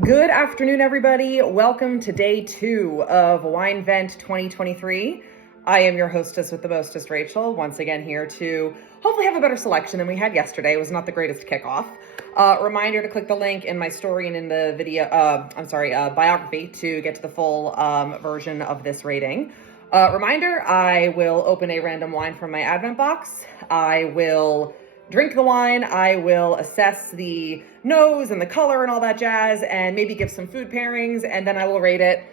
Good afternoon, everybody. Welcome to day 2 of Winevent 2023. I am your hostess with the mostest, Rachel, once again here to hopefully have a better selection than we had yesterday. It was not the greatest kickoff. Reminder to click the link in my story and in the video, biography to get to the full version of this rating. Reminder, I will open a random wine from my Advent box. I will drink the wine, I will assess the nose and the color and all that jazz, and maybe give some food pairings, and then I will rate it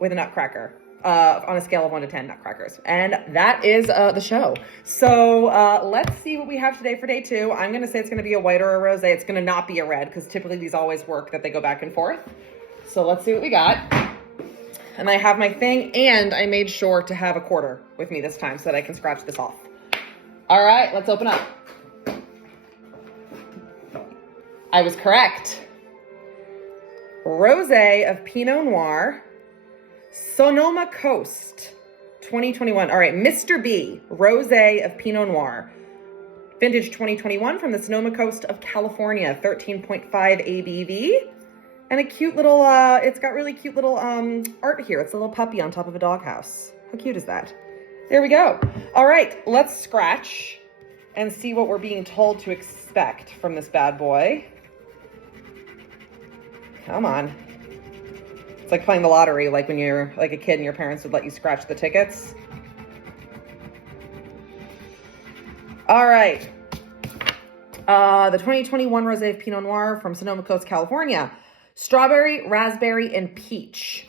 with a nutcracker on a scale of 1 to 10 nutcrackers. And that is the show. So let's see what we have today for day 2. I'm going to say it's going to be a white or a rosé. It's going to not be a red, because typically these always work that they go back and forth. So let's see what we got. And I have my thing, and I made sure to have a quarter with me this time so that I can scratch this off. All right, let's open up. I was correct. Rosé of Pinot Noir, Sonoma Coast, 2021. All right, Mr. B, Rosé of Pinot Noir, vintage 2021 from the Sonoma Coast of California, 13.5 ABV, and a cute little, it's got really cute little art here. It's a little puppy on top of a doghouse. How cute is that? There we go. All right, let's scratch and see what we're being told to expect from this bad boy. Come on. It's like playing the lottery, like when you're like a kid and your parents would let you scratch the tickets. All right. The 2021 Rosé of Pinot Noir from Sonoma Coast, California. Strawberry, raspberry, and peach.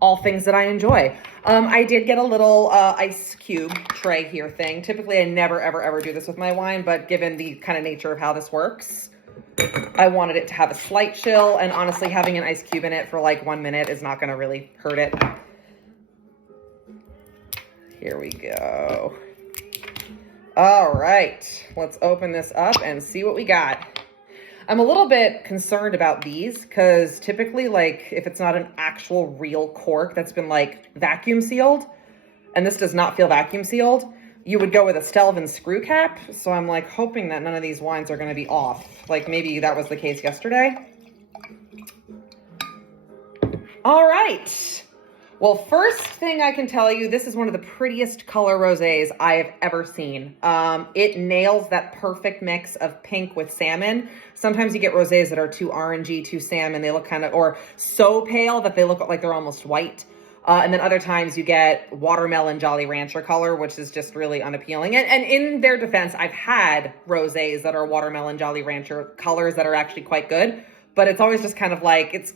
All things that I enjoy. I did get a little ice cube tray here thing. Typically, I never, ever, ever do this with my wine, but given the kind of nature of how this works, I wanted it to have a slight chill, and honestly, having an ice cube in it for like 1 minute is not going to really hurt it. Here we go. All right, let's open this up and see what we got. I'm a little bit concerned about these because typically, like, if it's not an actual real cork that's been like vacuum sealed, and this does not feel vacuum sealed, you would go with a Stelvin screw cap. So I'm like hoping that none of these wines are going to be off. Like maybe that was the case yesterday. All right. Well, first thing I can tell you, this is one of the prettiest color rosés I have ever seen. It nails that perfect mix of pink with salmon. Sometimes you get rosés that are too orangey, too salmon. They look kind of, or so pale that they look like they're almost white. And then other times you get watermelon Jolly Rancher color, which is just really unappealing. And in their defense, I've had rosés that are watermelon Jolly Rancher colors that are actually quite good. But it's always just kind of like, it's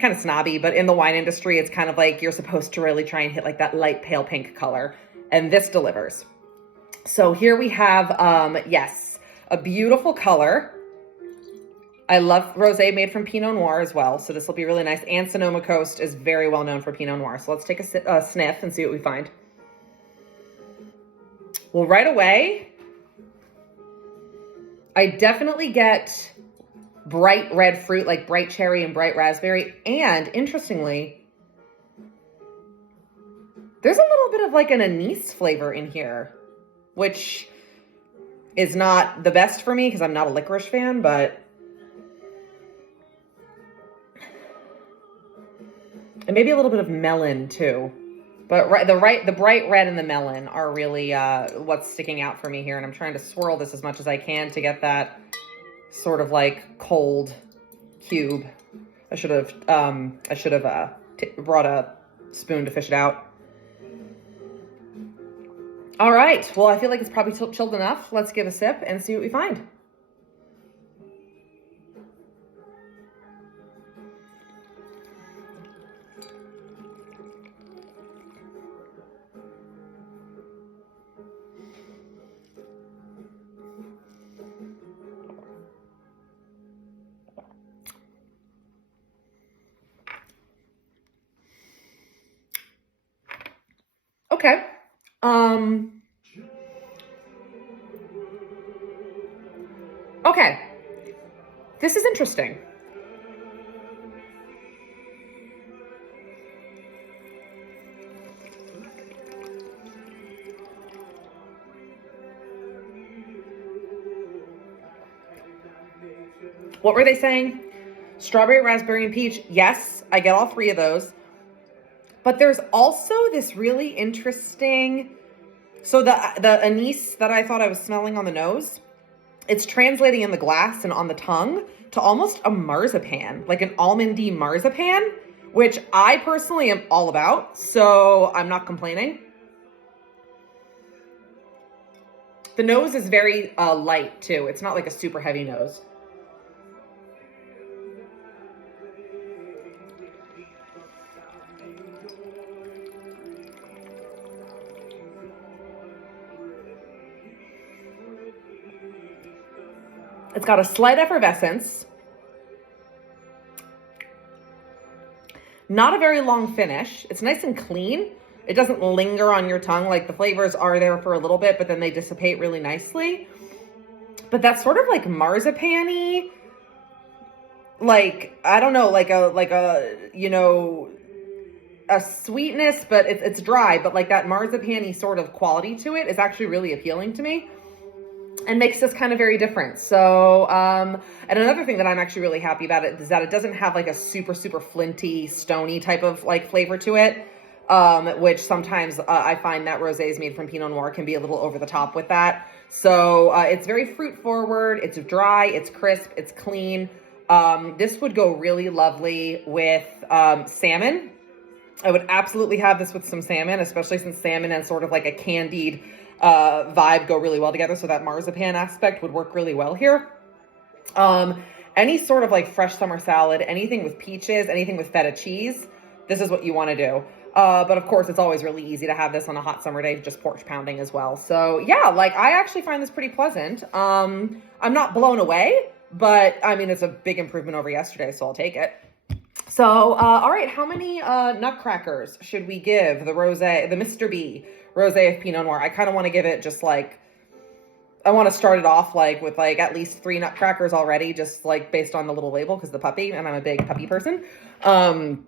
kind of snobby. But in the wine industry, it's kind of like you're supposed to really try and hit like that light pale pink color. And this delivers. So here we have, yes, a beautiful color. I love rosé made from Pinot Noir as well, so this will be really nice. And Sonoma Coast is very well known for Pinot Noir. So let's take a sniff and see what we find. Well, right away, I definitely get bright red fruit, like bright cherry and bright raspberry. And interestingly, there's a little bit of like an anise flavor in here, which is not the best for me because I'm not a licorice fan, but and maybe a little bit of melon too. But the bright red and the melon are really what's sticking out for me here. And I'm trying to swirl this as much as I can to get that sort of like cold cube. I should have brought a spoon to fish it out. All right. Well, I feel like it's probably chilled enough. Let's give a sip and see what we find. Okay. Okay. This is interesting. What were they saying? Strawberry, raspberry, and peach. Yes, I get all three of those. But there's also this really interesting, so the anise that I thought I was smelling on the nose, it's translating in the glass and on the tongue to almost a marzipan, like an almondy marzipan, which I personally am all about, so I'm not complaining. The nose is very light too. It's not like a super heavy nose. It's got a slight effervescence. Not a very long finish. It's nice and clean. It doesn't linger on your tongue. Like the flavors are there for a little bit, but then they dissipate really nicely. But that's sort of like marzipan-y, like, I don't know, like a, you know, a sweetness, but it's dry, but like that marzipan-y sort of quality to it is actually really appealing to me and makes this kind of very different. So, and another thing that I'm actually really happy about it is that it doesn't have like a super, super flinty, stony type of like flavor to it, which sometimes I find that rosés made from Pinot Noir can be a little over the top with that. So it's very fruit forward, it's dry, it's crisp, it's clean. This would go really lovely with salmon. I would absolutely have this with some salmon, especially since salmon and sort of like a candied vibe go really well together. So that marzipan aspect would work really well here. Any sort of like fresh summer salad, anything with peaches, anything with feta cheese, this is what you want to do. But of course, it's always really easy to have this on a hot summer day, just porch pounding as well. So yeah, like I actually find this pretty pleasant. I'm not blown away, but I mean, it's a big improvement over yesterday, so I'll take it. So, all right, how many nutcrackers should we give the rosé, the Mr. B rosé of Pinot Noir? I kind of want to give it just like, I want to start it off like with like at least 3 nutcrackers already, just like based on the little label because the puppy, and I'm a big puppy person. I'm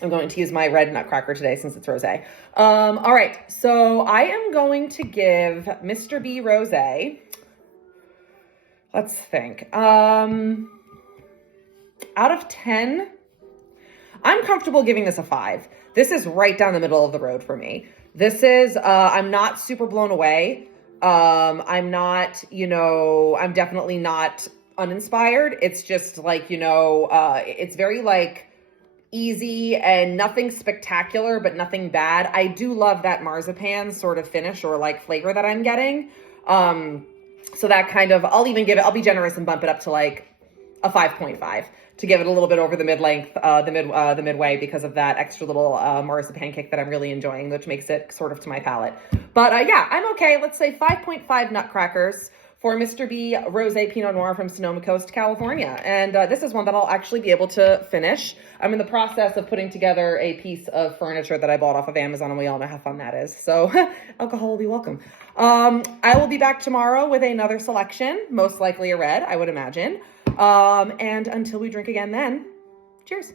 going to use my red nutcracker today since it's rosé. All right, so I am going to give Mr. B rosé, let's think, out of 10, I'm comfortable giving this a 5. This is right down the middle of the road for me. This is, I'm not super blown away. I'm not, you know, I'm definitely not uninspired. It's just like, you know, it's very like easy and nothing spectacular, but nothing bad. I do love that marzipan sort of finish or like flavor that I'm getting. So that kind of, I'll even give it, I'll be generous and bump it up to like a 5.5 to give it a little bit over the mid-length, the midway because of that extra little marzipan kick that I'm really enjoying, which makes it sort of to my palate. But yeah, I'm okay. Let's say 5.5 nutcrackers for Mr. B Rosé Pinot Noir from Sonoma Coast, California. And this is one that I'll actually be able to finish. I'm in the process of putting together a piece of furniture that I bought off of Amazon, and we all know how fun that is. So alcohol will be welcome. I will be back tomorrow with another selection, most likely a red, I would imagine. And until we drink again then, cheers.